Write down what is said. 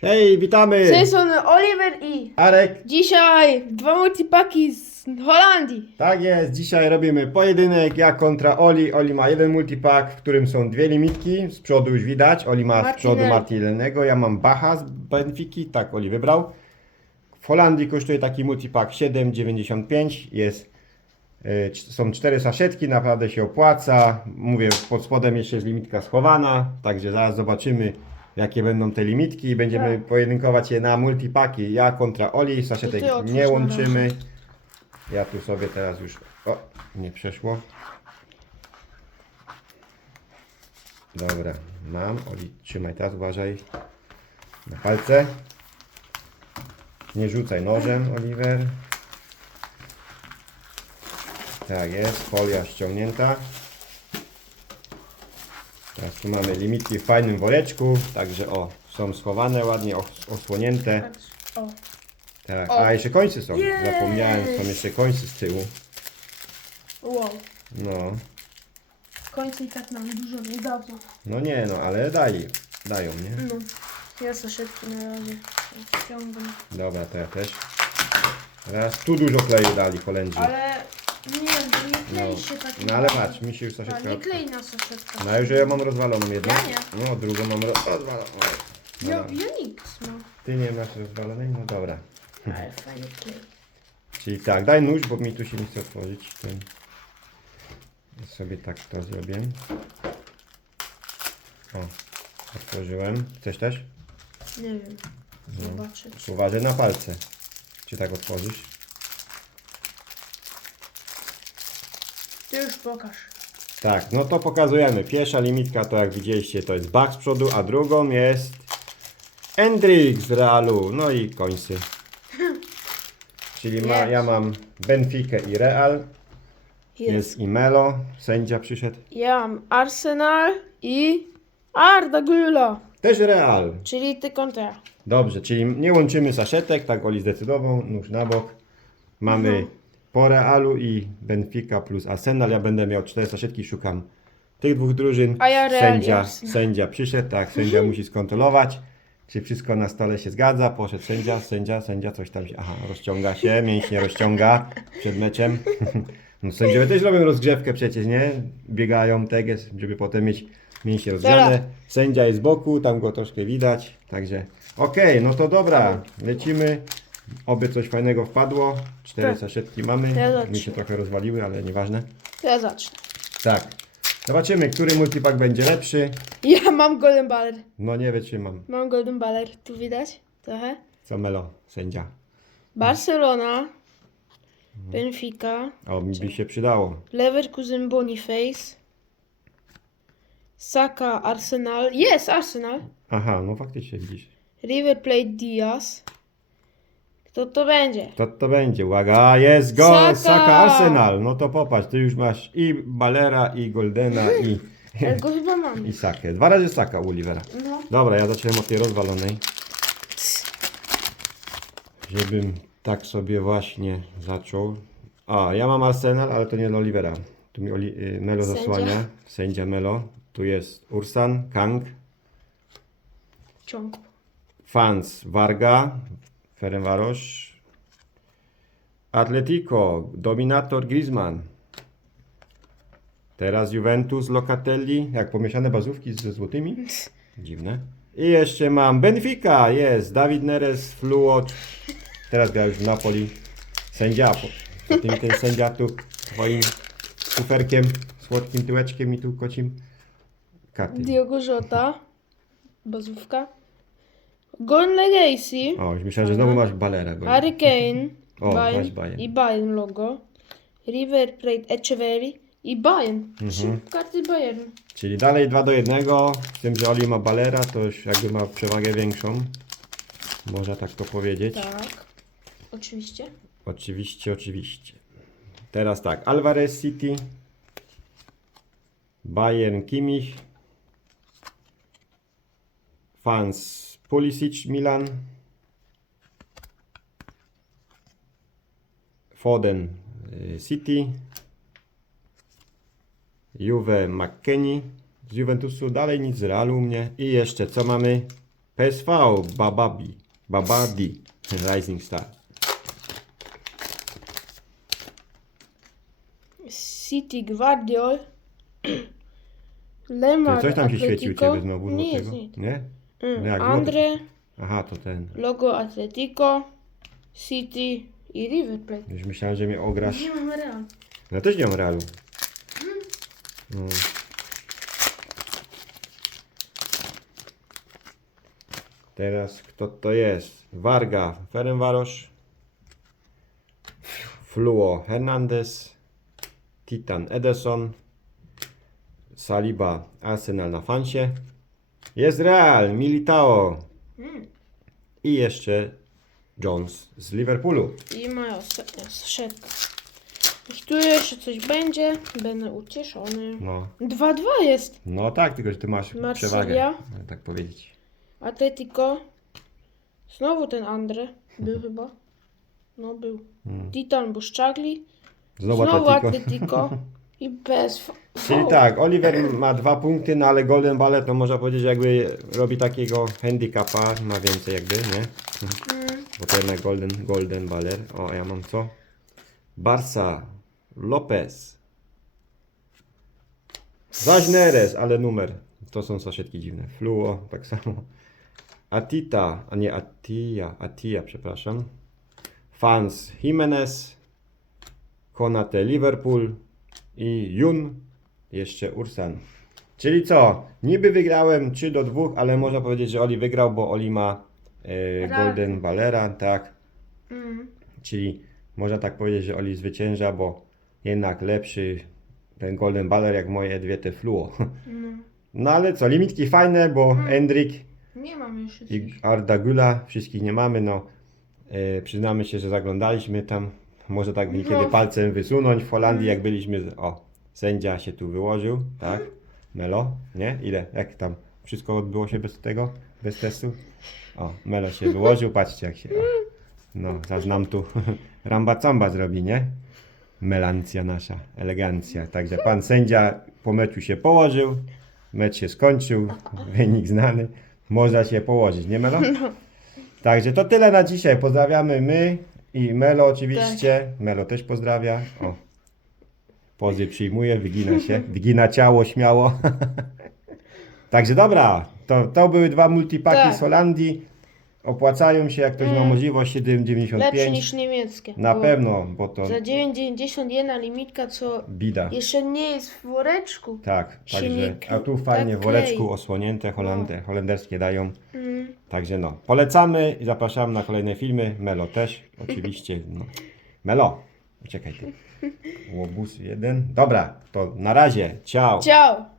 Hej, witamy! Strony Oliver i Arek, dzisiaj dwa multipaki z Holandii. tak jest, dzisiaj robimy pojedynek, ja kontra Oli. Oli ma jeden multipack, w którym są dwie limitki, z przodu już widać, Oli ma z przodu Martinelli. Martinelliego, ja mam Bacha z Benfiki, tak Oli wybrał. W Holandii kosztuje taki multipack 7,95, jest, y, c- są cztery saszetki, naprawdę się opłaca. Mówię, pod spodem jeszcze jest limitka schowana, także zaraz zobaczymy jakie będą te limitki i będziemy Tak. pojedynkować je na multipaki. Ja kontra Oli, otwórz nie na łączymy. Ja tu sobie teraz już, o, nie przeszło. Dobra, mam, Oli, trzymaj teraz, uważaj na palce. Nie rzucaj nożem, Oliver. Tak jest, folia ściągnięta. Teraz tu mamy limitki w fajnym woreczku, także o, są schowane ładnie, os- osłonięte. Patrz, o. Tak, a jeszcze końce są, zapomniałem, są jeszcze końce z tyłu. Wow. No, W końcu i tak nam dużo nie dadzą. no nie no, ale dali, dają, nie? No. Ja saszetki na razie ściągam. Dobra, to ja też. Raz, tu dużo kleju dali Holendrzy. Ale nie, bo nie klei No, się tak. no ale patrz, mi się już A, saszetka... nie klei na saszetkach. No już ja mam rozwaloną jedną. Ja nie. No, drugą mam ro- rozwaloną. Ja, Dobra. ja nikt, no. Ty nie masz rozwalonej? No dobra. Ale fajnie klei. Czyli tak, daj nóż, bo mi tu się nie chce otworzyć. Ten. Ja sobie tak to zrobię. O, otworzyłem. Chcesz też? Nie wiem. No. Zobaczyć. Uważaj na palce. Czy tak otworzysz? Ty już pokaż. Tak, no to pokazujemy. Pierwsza limitka to jak widzieliście to jest Bach z przodu, a drugą jest Hendrix z Realu. No i końcy. Czyli ma, ja mam Benfica i Real. Jest. Jest i Melo. Sędzia przyszedł. Ja mam Arsenal i Arda Güler. Też Real. Czyli ty kontra. Dobrze, czyli nie łączymy saszetek, tak Oli zdecydował, nóż na bok. Mamy Mhm. Po Realu i Benfica plus Arsenal. Ja będę miał cztery saszetki, szukam tych dwóch drużyn. A ja Real sędzia, sędzia przyszedł, tak, sędzia musi skontrolować, czy wszystko na stole się zgadza. Poszedł sędzia, sędzia, sędzia, coś tam się, aha, rozciąga się, mięśnie rozciąga przed meczem. No sędziowie też robią rozgrzewkę przecież, nie? Biegają, teges, żeby potem mieć mięśnie rozgrzane. Sędzia jest z boku, tam go troszkę widać, także okej, no to dobra, lecimy. Oby coś fajnego wpadło. Cztery Tak. saszetki mamy. Mi się trochę rozwaliły, ale nieważne. To ja zacznę. Tak. Zobaczymy, który multipack będzie lepszy. Ja mam Golden Baller. No nie wytrzymam. Mam Golden Baller. Tu widać? Trochę. Co Melo, sędzia. Barcelona. Benfica. O, mi by się przydało. Leverkusen Boniface. Saka Arsenal. Jest Arsenal. Aha, no faktycznie widzisz. River Plate Diaz. Kto to będzie? To to będzie, uwaga, jest go, Saka! Saka Arsenal. No to popatrz, ty już masz i Balera, i Goldena, i, Ale go chyba mam. i Sakę. Dwa razy Saka u Olivera. No. Dobra, ja zacząłem od tej rozwalonej. Żebym tak sobie właśnie zaczął. A, ja mam Arsenal, ale to nie dla Olivera. Tu mi Oli, y, Melo Sędzia. zasłania. Sędzia Melo. Tu jest Ursan, Kang, Ciąg. Fans, Varga, Ferencvaros, Atletico, Dominator, Griezmann. Teraz Juventus, Locatelli, jak pomieszane bazówki ze złotymi. Dziwne. I jeszcze mam Benfica, jest Dawid Neres, Fluot. Teraz gra już w Napoli. Sędzia, po, tym ten sędzia tu swoim kuferkiem, słodkim tyłeczkiem i tu kocim. Katy. Diogo Jota. Bazówka. Golden Legacy. O, już myślałem, że znowu masz balera. Harry Kane. O, masz Bayern. Bayern. I Bayern logo. River Plate Echeverry. I Bayern. Mhm. Karty Bayern. Czyli dalej 2 do 1, z tym, że Oli ma balera, to już jakby ma przewagę większą. Można tak to powiedzieć. Tak. Oczywiście. Oczywiście, oczywiście. Teraz tak, Alvarez City, Bayern Kimmich, Fans Pulisic Milan, Foden y, City, Juve McKennie, z Juventusu dalej nic z Realu u mnie i jeszcze co mamy? PSV, Bababi, Babadi, Rising Star. City Guardiol. Lemar Coś tam się świeci u Atletico. Ciebie znowu Nic, złotego? nic. Nie? Mm, No jak Andre, Aha, to ten. logo Atletico, City i River Plate. Już myślałem, że mnie ograsz. Nie mam Real. Ja też nie mam realu. No. Teraz kto to jest? Varga, Ferencvaros, Fluo, Hernandez, Titan, Ederson, Saliba, Arsenal na fansie. Jest Real, Militao Mm. i jeszcze Jones z Liverpoolu. I moja ostatnia szetka. Jeśli tu jeszcze coś będzie, będę ucieszony. No. 2-2 jest. no tak, tylko że ty masz Marsylia. przewagę, tak powiedzieć. Atletico. Znowu ten Andre. Był chyba. No był. Mm. Titan Buszczagli. Znowu, Znowu Atletico. Atletico. I bez. Czyli tak, Oliver ma dwa punkty, no ale Golden Ballet, no można powiedzieć, że jakby robi takiego handicapa, ma więcej jakby, nie? Mm. Bo to jednak Golden, Golden Ballet. O, a ja mam co? Barca, Lopez, Zaźneres, ale numer. To są sąsiedki dziwne. Fluo, tak samo. Atita, a nie Atia, Atia, przepraszam. Fans, Jimenez, Konate, Liverpool i Jun, jeszcze Ursan. Czyli co? Niby wygrałem 3 do 2, ale można powiedzieć, że Oli wygrał, bo Oli ma e. Golden Valera, tak. Mm. Czyli można tak powiedzieć, że Oli zwycięża, bo jednak lepszy ten Golden Baller jak moje dwie te fluo. No. No ale co, limitki fajne, bo Endrik Nie mam jeszcze i coś. Arda Gula, wszystkich nie mamy, no. E, przyznamy się, że zaglądaliśmy tam, może tak niekiedy No. palcem wysunąć. W Holandii jak byliśmy, o, sędzia się tu wyłożył, tak? Melo, nie? Ile? Jak tam? Wszystko odbyło się bez tego? Bez testu? O, Melo się wyłożył, patrzcie jak się, o. No, zaznam tu, ramba camba zrobi, nie? Melancja nasza, elegancja. Także pan sędzia po meczu się położył, mecz się skończył, wynik znany, można się położyć, nie Melo? Także to tyle na dzisiaj. Pozdrawiamy my i Melo oczywiście. Melo też pozdrawia. O. Pozy przyjmuje, wygina się. Wygina ciało śmiało. Także dobra, to, to były dwa multipaki Tak. z Holandii. Opłacają się, jak ktoś ma Mm. możliwość, Lepsze 7,95. niż niemieckie. Na bo pewno, bo to Za 9,91 limitka, co bida. jeszcze nie jest w woreczku. Tak, także. A tu fajnie tak w woreczku klei. osłonięte, Holandę, holenderskie dają. Mm. Także no, polecamy i zapraszamy na kolejne filmy. Melo też, oczywiście. No. Melo, uciekaj ty. Łobuz jeden. Dobra, to na razie. Ciao. Ciao!